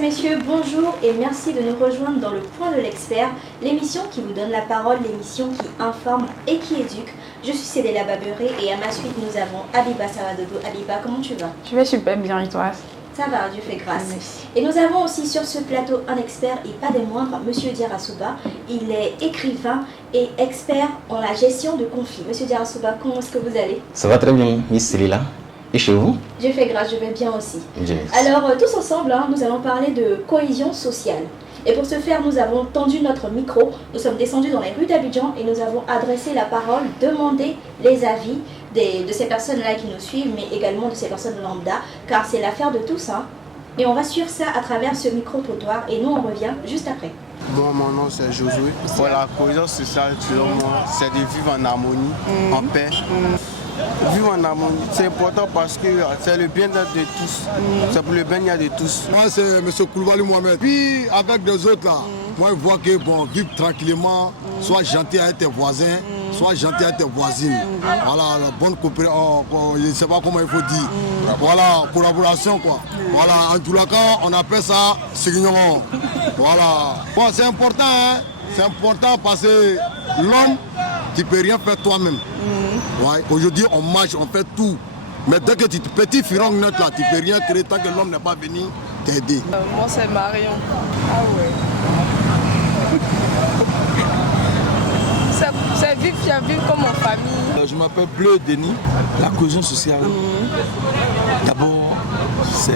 et messieurs, bonjour et merci de nous rejoindre dans le Point de l'expert, l'émission qui vous donne la parole, l'émission qui informe et qui éduque. Je suis Cédéla Baberé et à ma suite nous avons Abiba Saradodo. Abiba, comment tu vas? Je vais super bien et toi? Ça va, Dieu fait grâce. Merci. Et nous avons aussi sur ce plateau un expert et pas des moindres, Monsieur Diarasouba. Il est écrivain et expert en la gestion de conflits. Monsieur Diarasouba, comment est-ce que vous allez? Ça va très bien, Miss Célia. Et chez vous? Dieu fait grâce, je vais bien aussi. Yes. Alors, tous ensemble, nous allons parler de cohésion sociale. Et pour ce faire, nous avons tendu notre micro, nous sommes descendus dans les rues d'Abidjan et nous avons adressé la parole, demandé les avis de ces personnes-là qui nous suivent, mais également de ces personnes lambda, car c'est l'affaire de tous. Et on va suivre ça à travers ce micro-trottoir et nous on revient juste après. Moi, mon nom c'est Josué. Pour la cohésion sociale, selon moi, c'est de vivre en harmonie, en paix. Vivre en harmonie, c'est important parce que c'est le bien-être de tous. C'est pour le bien-être de tous. Moi, c'est M. Koulibaly Mohamed. Puis, avec des autres, là, moi, je vois que, bon, vivre tranquillement, sois gentil avec tes voisins, sois gentil avec tes voisines. Voilà, la bonne coopération, je ne sais pas comment il faut dire. Voilà, collaboration, quoi. Voilà, en tout cas, on appelle ça Signon. Voilà. Bon, c'est important, hein. C'est important parce que l'homme, tu ne peux rien faire toi-même. Ouais. Aujourd'hui, on marche, on fait tout. Mais dès que tu es petit firong net là, tu ne peux rien créer tant que l'homme n'est pas venu t'aider. Moi, c'est Marion. Ah ouais. C'est vivre comme en famille. Je m'appelle Bleu Denis. La cohésion sociale, d'abord, c'est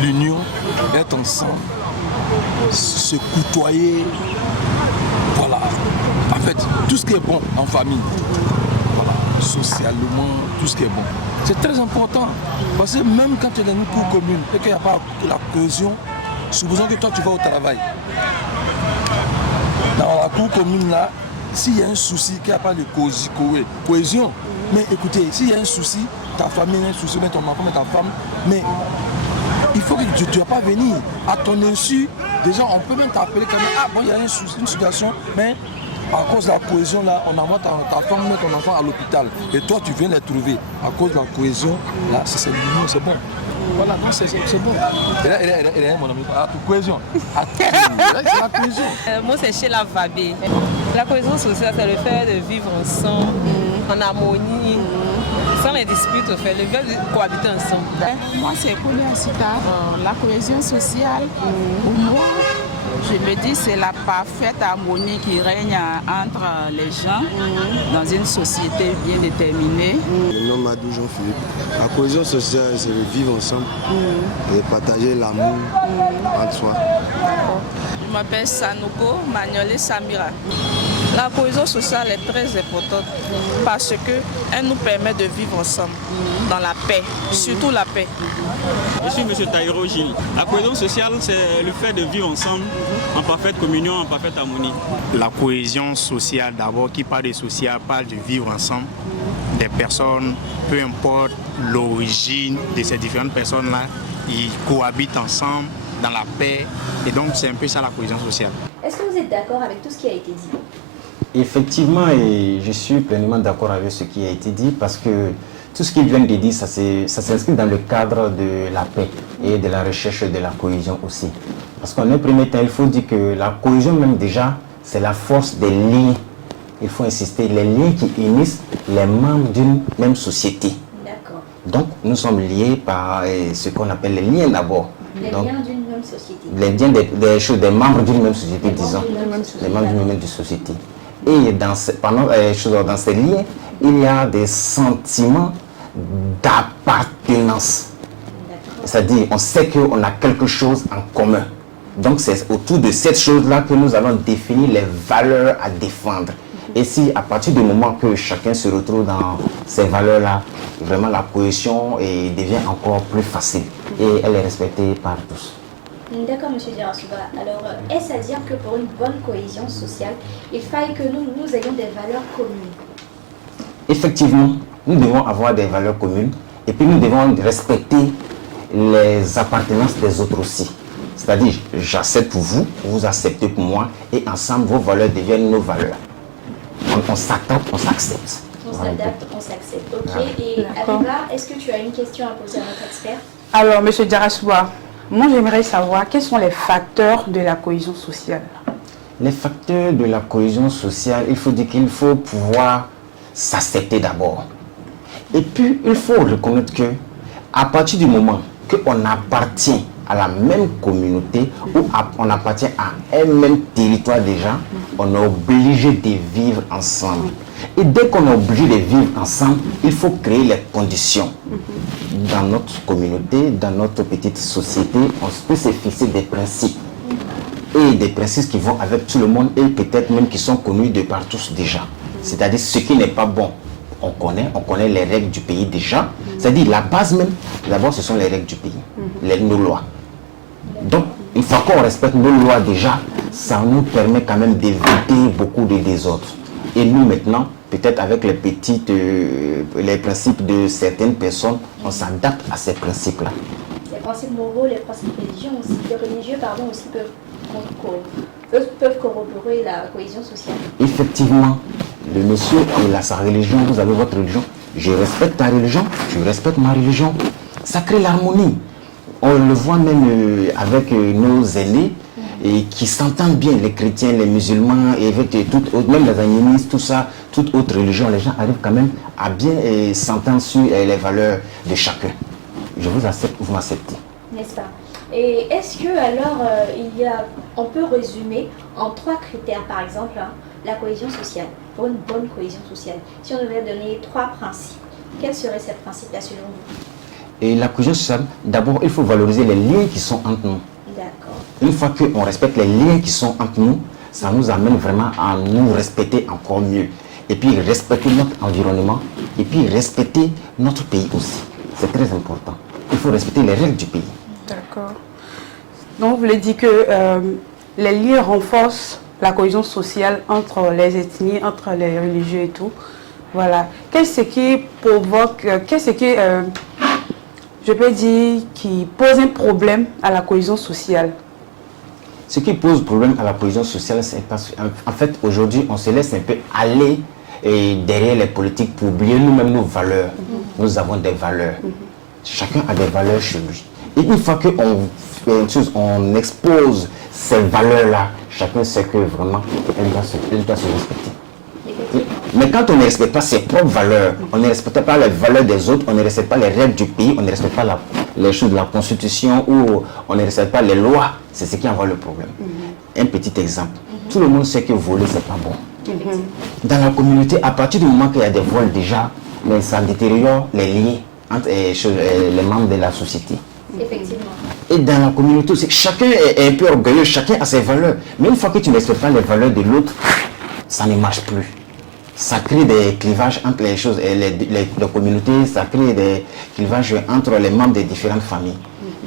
l'union, être ensemble, se côtoyer. Voilà. En fait, tout ce qui est bon en famille, voilà, socialement, tout ce qui est bon. C'est très important. Parce que même quand tu es dans une cour commune et qu'il n'y a pas la cohésion, supposons que toi tu vas au travail. Dans la cour commune là, s'il y a un souci, qu'il n'y a pas de cohésion, mais écoutez, s'il y a un souci, ta famille a un souci, mais ton enfant, mais ta femme, mais il faut que tu ne vas pas venir à ton insu. Déjà, on peut même t'appeler quand même, ah bon, il y a un souci, une situation, mais à cause de la cohésion là, on envoie ta femme et ton enfant à l'hôpital. Et toi, tu viens les trouver. À cause de la cohésion, là, c'est l'union, c'est bon. Voilà, donc c'est bon. Et là, mon ami, à toute cohésion. C'est la cohésion. Moi, c'est chez la Vabé. La cohésion sociale, c'est le fait de vivre ensemble, en harmonie, sans les disputes, le fait de cohabiter ensemble. Moi, c'est Koulé Asita. La cohésion sociale, pour moi, je me dis c'est la parfaite harmonie qui règne entre les gens dans une société bien déterminée. Le nom Madou Jean-Philippe. La cohésion sociale, c'est de vivre ensemble et partager l'amour entre soi. Je m'appelle Sanogo Magnolé Samira. La cohésion sociale est très importante parce qu'elle nous permet de vivre ensemble dans la paix, surtout la paix. Je suis M. Taïro Gilles. La cohésion sociale, c'est le fait de vivre ensemble en parfaite communion, en parfaite harmonie. La cohésion sociale, d'abord, qui parle de social, parle de vivre ensemble. Des personnes, peu importe l'origine de ces différentes personnes-là, ils cohabitent ensemble dans la paix. Et donc, c'est un peu ça la cohésion sociale. Est-ce que vous êtes d'accord avec tout ce qui a été dit? Effectivement, et je suis pleinement d'accord avec ce qui a été dit parce que tout ce qu'il vient de dire, ça s'inscrit dans le cadre de la paix et de la recherche de la cohésion aussi. Parce qu'en un premier temps, il faut dire que la cohésion même déjà, c'est la force des liens. Il faut insister, les liens qui unissent les membres d'une même société. D'accord. Donc, nous sommes liés par ce qu'on appelle les liens d'abord. Les liens d'une même société. Les liens des membres d'une même société, disons. Les membres d'une même société. Et dans ces liens, il y a des sentiments d'appartenance. C'est-à-dire, on sait qu'on a quelque chose en commun. Donc, c'est autour de cette chose-là que nous allons définir les valeurs à défendre. Et si, à partir du moment que chacun se retrouve dans ces valeurs-là, vraiment la cohésion devient encore plus facile. Et elle est respectée par tous. D'accord, M. Diarasouba. Alors, est-ce à dire que pour une bonne cohésion sociale, il faille que nous ayons des valeurs communes? Effectivement, nous devons avoir des valeurs communes et puis nous devons respecter les appartenances des autres aussi. C'est-à-dire, j'accepte pour vous, vous acceptez pour moi et ensemble, vos valeurs deviennent nos valeurs. On s'attend, on s'accepte. On s'adapte, on s'accepte. Ok. Et Abiba, est-ce que tu as une question à poser à notre expert? Alors, M. Diarasouba, Moi, j'aimerais savoir quels sont les facteurs de la cohésion sociale. Les facteurs de la cohésion sociale, il faut dire qu'il faut pouvoir s'accepter d'abord. Et puis, il faut reconnaître que à partir du moment qu'on appartient à la même communauté ou on appartient à un même territoire déjà, on est obligé de vivre ensemble. Et dès qu'on est obligé de vivre ensemble, il faut créer les conditions. Dans notre communauté, dans notre petite société, on peut se fixer des principes. Et des principes qui vont avec tout le monde et peut-être même qui sont connus de par tous déjà. C'est-à-dire ce qui n'est pas bon, on connaît les règles du pays déjà. C'est-à-dire la base même, d'abord ce sont les règles du pays, nos lois. Donc, une fois qu'on respecte nos lois déjà, ça nous permet quand même d'éviter beaucoup de désordres. Et nous maintenant, peut-être avec les principes de certaines personnes, on s'adapte à ces principes-là. Les principes moraux, les principes religieux aussi peuvent corroborer la cohésion sociale. Effectivement, le monsieur, il a sa religion, vous avez votre religion. Je respecte ta religion, tu respectes ma religion. Ça crée l'harmonie. On le voit même avec nos aînés et qui s'entendent bien, les chrétiens, les musulmans, et avec même les animistes, tout ça, toute autre religion, les gens arrivent quand même à bien s'entendre sur les valeurs de chacun. Je vous accepte, vous m'acceptez. N'est-ce pas? Et est-ce que alors on peut résumer en 3 critères, par exemple, la cohésion sociale, pour une bonne cohésion sociale? Si on devait donner 3 principes, quels seraient ces principes-là selon vous? Et la cohésion sociale, d'abord, il faut valoriser les liens qui sont entre nous. D'accord. Une fois qu'on respecte les liens qui sont entre nous, ça nous amène vraiment à nous respecter encore mieux. Et puis respecter notre environnement, et puis respecter notre pays aussi. C'est très important. Il faut respecter les règles du pays. D'accord. Donc, vous voulez dire que les liens renforcent la cohésion sociale entre les ethnies, entre les religieux et tout. Voilà. Qu'est-ce qui provoque, je peux dire, qui pose un problème à la cohésion sociale? Ce qui pose problème à la cohésion sociale, c'est parce qu'en fait, aujourd'hui, on se laisse un peu aller derrière les politiques pour oublier nous-mêmes nos valeurs. Nous avons des valeurs. Chacun a des valeurs chez lui. Et une fois qu'on expose ces valeurs-là, chacun sait que vraiment, elle doit se respecter. Mais quand on ne respecte pas ses propres valeurs, on ne respecte pas les valeurs des autres, on ne respecte pas les règles du pays, on ne respecte pas les choses de la Constitution ou on ne respecte pas les lois, c'est ce qui envoie le problème. Un petit exemple. Tout le monde sait que voler, c'est pas bon. Dans la communauté, à partir du moment qu'il y a des vols déjà, mais ça détériore les liens entre les membres de la société. Effectivement. Et dans la communauté aussi, chacun est un peu orgueilleux, chacun a ses valeurs. Mais une fois que tu ne respectes pas les valeurs de l'autre, ça ne marche plus. Ça crée des clivages entre les choses, les communautés, ça crée des clivages entre les membres des différentes familles.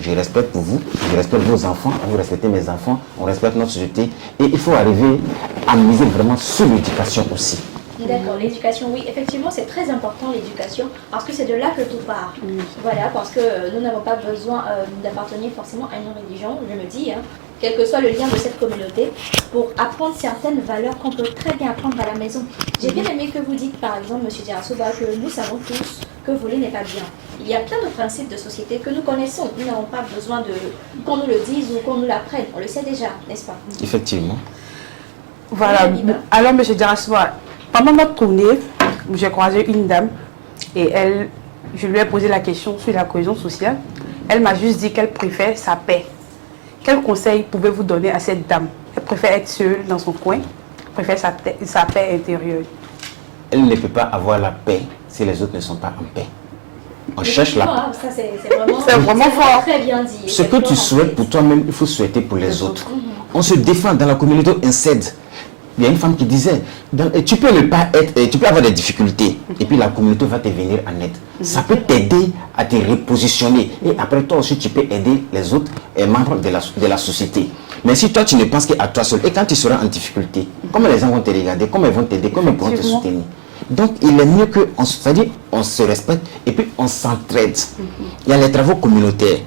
Je respecte vous, je respecte vos enfants, vous respectez mes enfants, on respecte notre société. Et il faut arriver à miser vraiment sur l'éducation aussi. D'accord, l'éducation, oui, effectivement, c'est très important l'éducation, parce que c'est de là que tout part. Voilà, parce que nous n'avons pas besoin d'appartenir forcément à une religion, je me dis, quel que soit le lien de cette communauté, pour apprendre certaines valeurs qu'on peut très bien apprendre à la maison. J'ai bien aimé que vous dites, par exemple, M. Dirasoba, que nous savons tous que voler n'est pas bien. Il y a plein de principes de société que nous connaissons. Nous n'avons pas besoin qu'on nous le dise ou qu'on nous l'apprenne. On le sait déjà, n'est-ce pas? Effectivement. Voilà. Alors, M. Dirasoba, pendant notre tournée, j'ai croisé une dame et je lui ai posé la question sur la cohésion sociale. Elle m'a juste dit qu'elle préfère sa paix. Quel conseil pouvez-vous donner à cette dame? Elle préfère être seule dans son coin, préfère sa paix intérieure. Elle ne peut pas avoir la paix si les autres ne sont pas en paix. On cherche la paix. Ça, c'est vraiment fort. Très bien dit. Ce que tu souhaites pour toi-même, il faut souhaiter pour les autres. On se défend dans la communauté, on s'aide. Il y a une femme qui disait, tu peux ne pas être, tu peux avoir des difficultés, et puis la communauté va te venir en aide. Ça peut t'aider à te repositionner, et après toi aussi tu peux aider les autres membres de la société. Mais si toi tu ne penses qu'à toi seul, et quand tu seras en difficulté, comment les gens vont te regarder, comment ils vont t'aider, comment ils pourront te soutenir? Donc il est mieux qu'on se respecte, et puis on s'entraide. Il y a les travaux communautaires.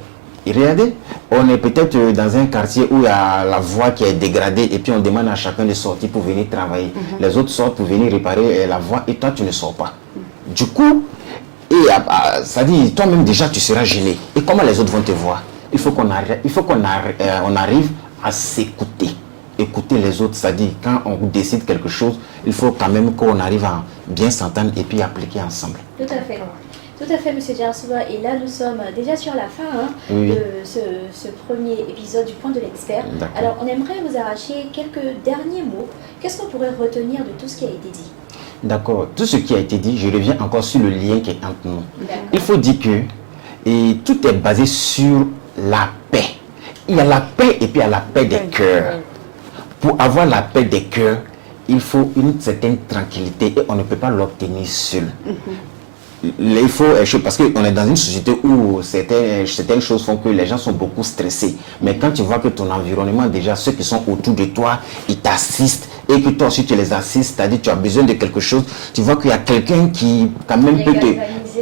Et regardez, on est peut-être dans un quartier où il y a la voie qui est dégradée et puis on demande à chacun de sortir pour venir travailler. Les autres sortent pour venir réparer la voie et toi tu ne sors pas. Du coup, ça dit toi-même déjà tu seras gêné. Et comment les autres vont te voir? Il faut qu'on arrive à s'écouter. Écouter les autres, c'est-à-dire quand on décide quelque chose, il faut quand même qu'on arrive à bien s'entendre et puis appliquer ensemble. Tout à fait. Tout à fait, M. Djarassoua. Et là, nous sommes déjà sur la fin de ce premier épisode du Point de l'expert. Alors, on aimerait vous arracher quelques derniers mots. Qu'est-ce qu'on pourrait retenir de tout ce qui a été dit? D'accord. Tout ce qui a été dit, je reviens encore sur le lien qui est entre nous. Il faut dire que tout est basé sur la paix. Il y a la paix et puis il y a la paix des cœurs. Pour avoir la paix des cœurs, il faut une certaine tranquillité et on ne peut pas l'obtenir seul. Il faut, parce qu'on est dans une société où certaines choses font que les gens sont beaucoup stressés. Mais quand tu vois que ton environnement, déjà, ceux qui sont autour de toi, ils t'assistent et que toi aussi tu les assistes, c'est-à-dire tu as besoin de quelque chose, tu vois qu'il y a quelqu'un qui quand même peut te...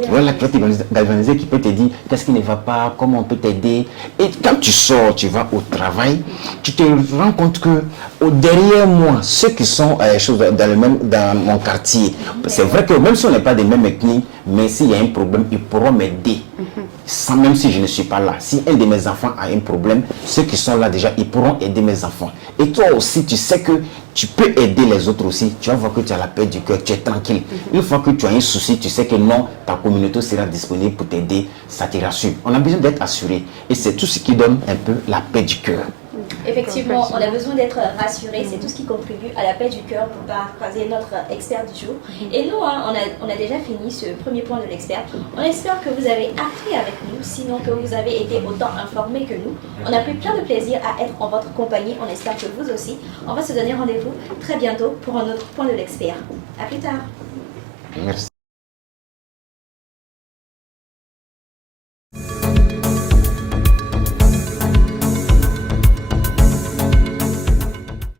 Voilà, qui peut te galvaniser, qui peut te dire qu'est-ce qui ne va pas, comment on peut t'aider. Et quand tu sors, tu vas au travail, tu te rends compte que derrière moi, ceux qui sont dans mon quartier, c'est vrai que même si on n'est pas des mêmes ethnies, mais s'il y a un problème, ils pourront m'aider. Sans même si je ne suis pas là. Si un de mes enfants a un problème, ceux qui sont là déjà, ils pourront aider mes enfants. Et toi aussi, tu sais que tu peux aider les autres aussi. Tu vas voir que tu as la paix du cœur, tu es tranquille. Une fois que tu as un souci, tu sais que non, ta communauté sera disponible pour t'aider, ça te rassure. On a besoin d'être assuré. Et c'est tout ce qui donne un peu la paix du cœur. Effectivement, on a besoin d'être rassuré, c'est tout ce qui contribue à la paix du cœur pour paraphraser notre expert du jour. Et nous, on a déjà fini ce premier point de l'expert. On espère que vous avez appris avec nous, sinon que vous avez été autant informés que nous. On a pris plein de plaisir à être en votre compagnie, on espère que vous aussi. On va se donner rendez-vous très bientôt pour un autre point de l'expert. A plus tard. Merci.